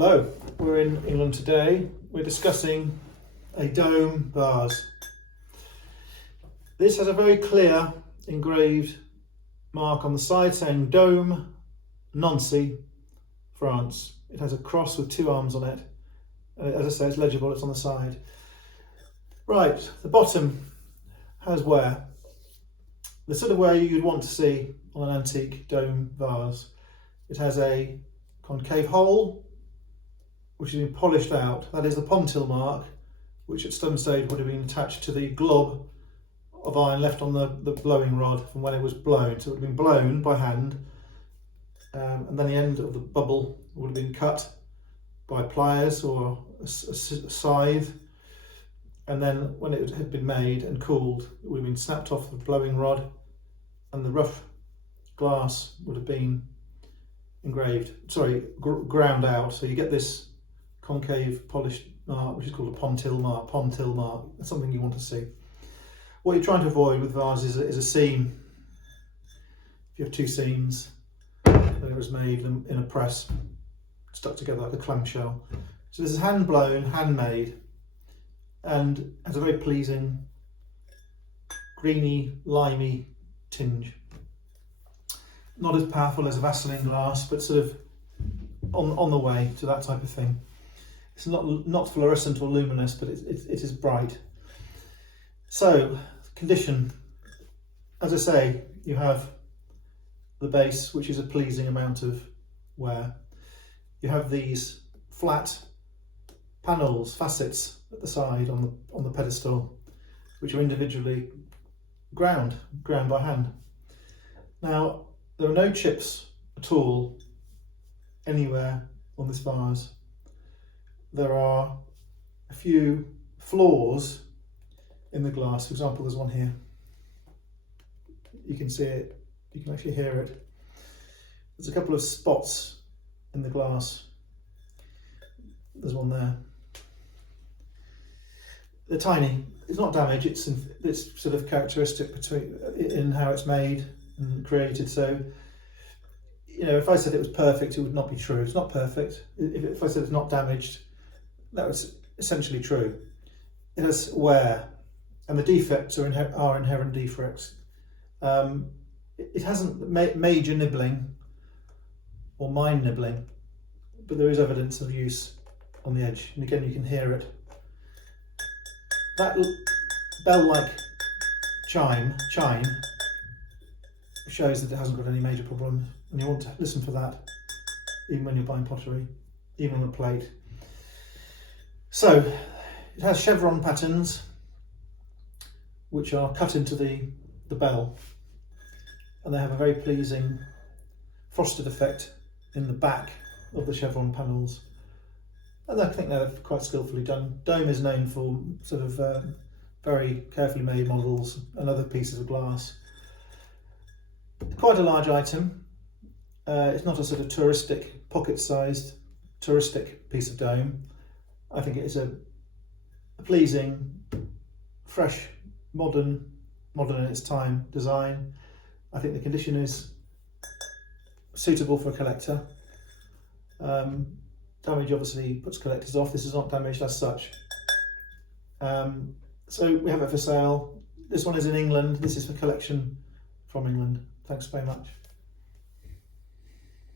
Hello, we're in England today. We're discussing a DAUM vase. This has a very clear engraved mark on the side saying DAUM LORRAINE, France. It has a cross with two arms on it. As I say, it's legible, it's on the side. Right, the bottom has wear. The sort of wear you'd want to see on an antique DAUM vase. It has a concave hole, which has been polished out. That is the pontil mark, which at some stage would have been attached to the glob of iron left on the blowing rod from when it was blown. So it would have been blown by hand, and then the end of the bubble would have been cut by pliers or a scythe, and then when it had been made and cooled, it would have been snapped off the blowing rod, and the rough glass would have been ground out. So you get this concave polished mark, which is called a pontil mark. That's something you want to see. What you're trying to avoid with vases is a seam. If you have two seams, then it was made in a press, stuck together like a clamshell. So this is hand blown, handmade, and has a very pleasing greeny, limey tinge. Not as powerful as a Vaseline glass, but sort of on the way to that type of thing. It's not fluorescent or luminous, but it is bright. So, condition. As I say, you have the base, which is a pleasing amount of wear. You have these flat panels, facets at the side on the pedestal, which are individually ground by hand. Now, there are no chips at all anywhere on this vase. There are a few flaws in the glass. For example, there's one here. You can see it, you can actually hear it. There's a couple of spots in the glass. There's one there. They're tiny. It's not damage, it's sort of characteristic in how it's made and created. So, you know, if I said it was perfect, it would not be true. It's not perfect. If I said it's not damaged, that was essentially true. It has wear, and the defects are inherent defects. It hasn't major nibbling or mine nibbling, but there is evidence of use on the edge, and again you can hear it. That bell-like chime shows that it hasn't got any major problem, and you want to listen for that even when you're buying pottery, even on a plate. So it has chevron patterns which are cut into the bell, and they have a very pleasing frosted effect in the back of the chevron panels, and I think they're quite skillfully done. DAUM is known for sort of very carefully made models and other pieces of glass. Quite a large item. It's not a sort of touristic, pocket-sized touristic piece of DAUM. I think it is a pleasing, fresh, modern in its time design. I think the condition is suitable for a collector. Damage obviously puts collectors off. This is not damaged as such. So we have it for sale. This one is in England. This is for collection from England. Thanks very much.